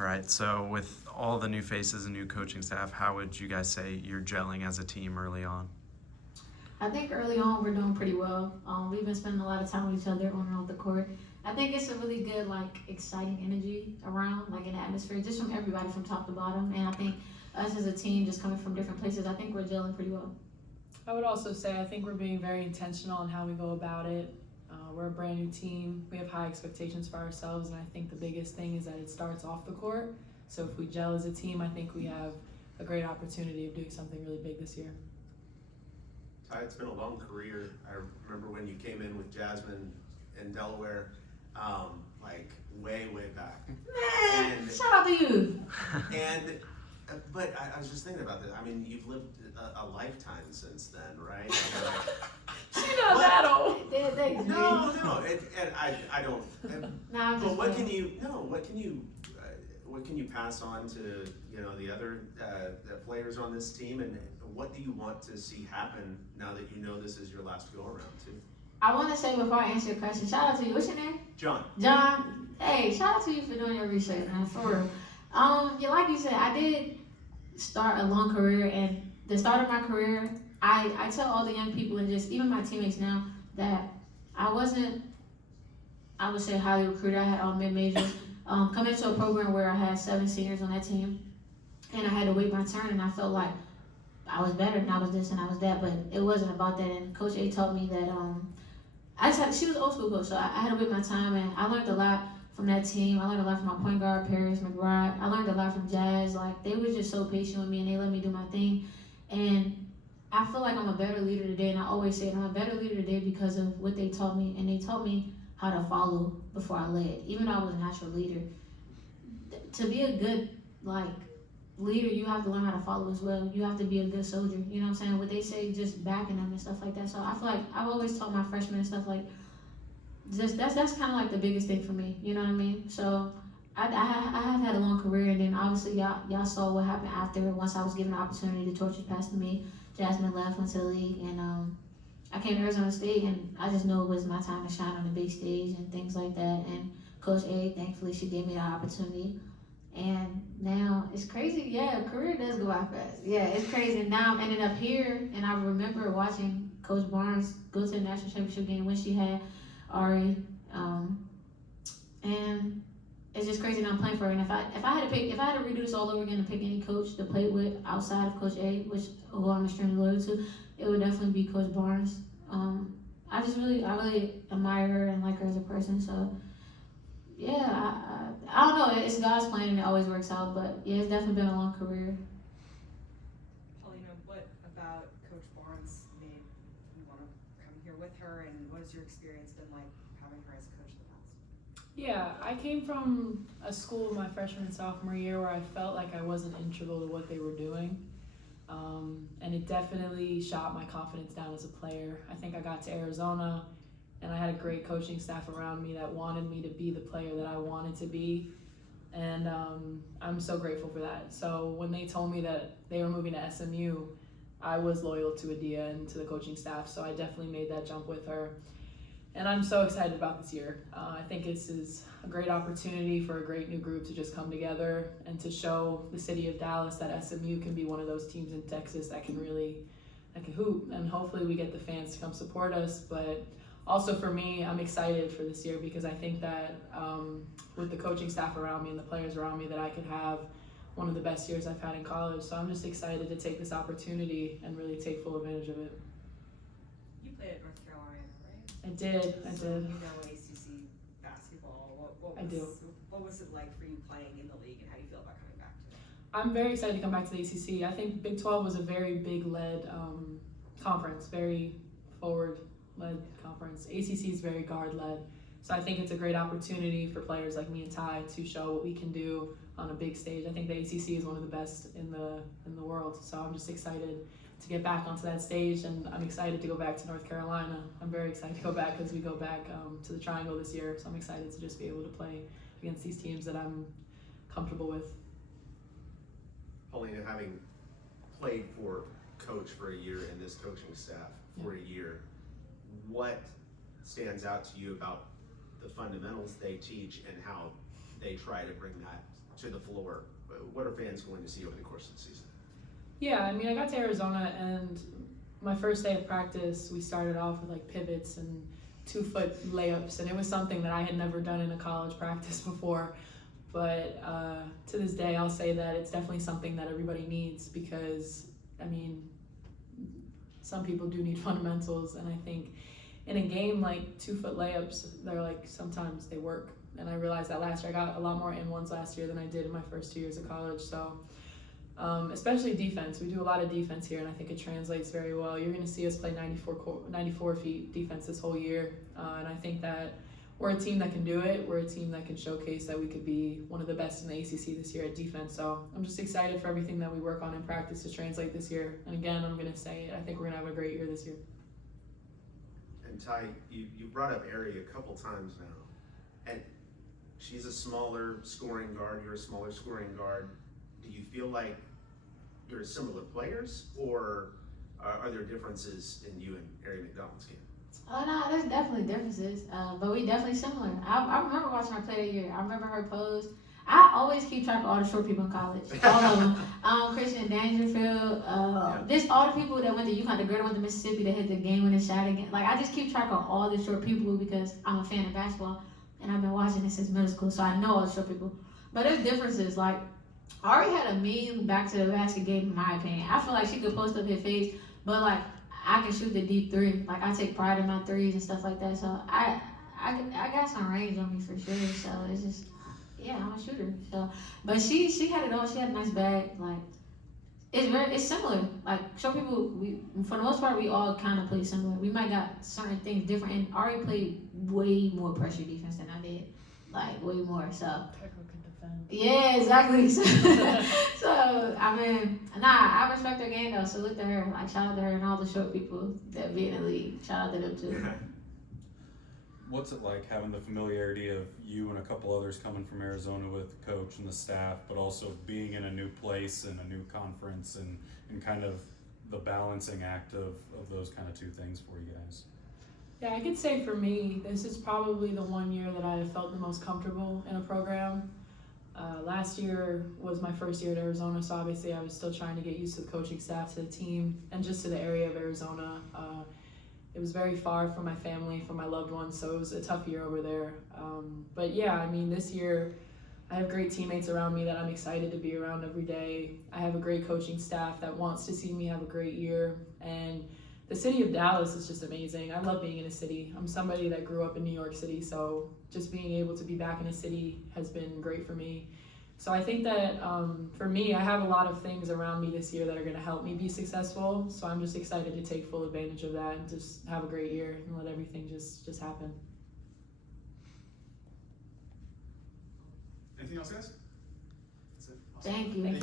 All right, so with all the new faces and new coaching staff, how would you guys say you're gelling as a team early on? I think early on we're doing pretty well. We've been spending a lot of time with each other on and off the court. I think it's a really good, like, exciting energy around, like, an atmosphere, just from everybody from top to bottom. And I think us as a team, just coming from different places, I think we're gelling pretty well. I would also say I think we're being very intentional in how we go about it. We're a brand new team. We have high expectations for ourselves, and I think the biggest thing is that it starts off the court. So if we gel as a team, I think we have a great opportunity of doing something really big this year. Ty, it's been a long career. I remember when you came in with Jasmine in Delaware, like way back. Man, And- shout out to you. But I was just thinking about this. I mean, you've lived a lifetime since then, right? She knows that all. Thanks, No, and I don't. Nah, I'm But just what playing. can you pass on to the other the players on this team, and what do you want to see happen now that you know this is your last go around too? I want to say before I answer your question, shout out to you. What's your name? John. John. Hey, shout out to you for doing your research, man. For real. Yeah, like you said, I did start a long career, and the start of my career, I tell all the young people and just even my teammates now that I wasn't, I would say, highly recruited. I had all mid-majors. Coming to a program where I had 7 seniors on that team, and I had to wait my turn, and I felt like I was better, and I was this and I was that, but it wasn't about that. And Coach A taught me that she was an old school coach, so I had to wait my time, and I learned a lot from that team. I learned a lot from my point guard, Paris McBride. I learned a lot from Jazz. Like, they were just so patient with me, and they let me do my thing. And I feel like I'm a better leader today, and I always say I'm a better leader today because of what they taught me, and they taught me how to follow before I led. Even though I was a natural leader, to be a good, like, leader, you have to learn how to follow as well. You have to be a good soldier. You know what I'm saying? What they say, just backing them and stuff like that. So I feel like I've always taught my freshmen and stuff like, that's kind of like the biggest thing for me. You know what I mean? So I have had a long career, and then obviously y'all saw what happened after. Once I was given the opportunity, the torch was passed to me. Jasmine left, went to the league, and I came to Arizona State, and I just knew it was my time to shine on the big stage and things like that. And Coach A, thankfully, she gave me that opportunity. And now it's crazy. Yeah, career does go by fast. Yeah, it's crazy. And now I'm ending up here, and I remember watching Coach Barnes go to the national championship game when she had Ari, and it's just crazy. Now I'm playing for her. And if I had to redo this all over again and pick any coach to play with outside of Coach A, who I'm extremely loyal to, it would definitely be Coach Barnes. I really admire her and like her as a person. So yeah, I don't know. It's God's plan, and it always works out. But yeah, it's definitely been a long career. Paulina, what about Coach Barnes made you want to come here with her, and what has your experience been like having her as a coach in the past? Yeah, I came from a school my freshman and sophomore year where I felt like I wasn't integral to what they were doing. And it definitely shot my confidence down as a player. I think I got to Arizona, and I had a great coaching staff around me that wanted me to be the player that I wanted to be. And I'm so grateful for that. So when they told me that they were moving to SMU, I was loyal to Adia and to the coaching staff. So I definitely made that jump with her. And I'm so excited about this year. I think this is a great opportunity for a great new group to just come together and to show the city of Dallas that SMU can be one of those teams in Texas that can hoop. And hopefully we get the fans to come support us. But also for me, I'm excited for this year because I think that with the coaching staff around me and the players around me that I could have one of the best years I've had in college. So I'm just excited to take this opportunity and really take full advantage of it. You played at North Carolina, right? I did. So you know ACC basketball. What was it like for you playing in the league, and how do you feel about coming back to it? I'm very excited to come back to the ACC. I think Big 12 was a very big led conference, very forward led conference. ACC is very guard led. So I think it's a great opportunity for players like me and Ty to show what we can do on a big stage. I think the ACC is one of the best in the world. So I'm just excited to get back onto that stage, and I'm excited to go back to North Carolina. I'm very excited to go back because we go back to the Triangle this year. So I'm excited to just be able to play against these teams that I'm comfortable with. Paulina, having played for Coach for a year and this coaching staff for a year, what stands out to you about the fundamentals they teach and how they try to bring that to the floor, what are fans going to see over the course of the season? Yeah, I mean, I got to Arizona, and my first day of practice, we started off with like pivots and 2-foot layups, and it was something that I had never done in a college practice before. But to this day, I'll say that it's definitely something that everybody needs because, I mean, some people do need fundamentals, and I think in a game like 2-foot layups, they're like, sometimes they work. And I realized that last year. I got a lot more in-ones last year than I did in my first 2 years of college. So especially defense. We do a lot of defense here, and I think it translates very well. You're going to see us play 94 feet defense this whole year, and I think that we're a team that can do it. We're a team that can showcase that we could be one of the best in the ACC this year at defense. So I'm just excited for everything that we work on in practice to translate this year. And again, I'm going to say it. I think we're going to have a great year this year. And Ty, you brought up Ari a couple times now, and she's a smaller scoring guard. You're a smaller scoring guard. Do you feel like you're similar players, or are there differences in you and Ari McDonald's game? Oh no, there's definitely differences, but we definitely similar. I remember watching her play that year. I remember her pose. I always keep track of all the short people in college, all of them. Christian Dangerfield, just all the people that went to UConn, the girl that went to Mississippi that hit the game-winning shot again. Like I just keep track of all the short people because I'm a fan of basketball, and I've been watching it since middle school, so I know all the short people. But there's differences. Like Ari had a mean back to the basket game, in my opinion. I feel like she could post up her face, but like I can shoot the deep three. Like I take pride in my threes and stuff like that. So I got some range on me for sure. So it's just, yeah, I'm a shooter. So, but she had it all. She had a nice bag. Like it's similar. Like some people, we for the most part we all kind of play similar. We might got certain things different. And Ari played way more pressure defense than I did. Like way more. So. Pecco can defend. Yeah, exactly. So I mean, I respect her game though. Salute to her. Like shout out to her and all the short people that be in the league. Shout out to them too. What's it like having the familiarity of you and a couple others coming from Arizona with the coach and the staff, but also being in a new place and a new conference and kind of the balancing act of those kind of two things for you guys? Yeah, I could say for me, this is probably the one year that I have felt the most comfortable in a program. Last year was my first year at Arizona, so obviously I was still trying to get used to the coaching staff, to the team, and just to the area of Arizona. It was very far from my family, from my loved ones, so it was a tough year over there. But yeah, I mean, this year I have great teammates around me that I'm excited to be around every day. I have a great coaching staff that wants to see me have a great year, and the city of Dallas is just amazing. I love being in a city. I'm somebody that grew up in New York City, so just being able to be back in a city has been great for me. So I think that for me, I have a lot of things around me this year that are going to help me be successful. So I'm just excited to take full advantage of that and just have a great year and let everything just happen. Anything else, guys? That's it. Awesome. Thank you. Thank you.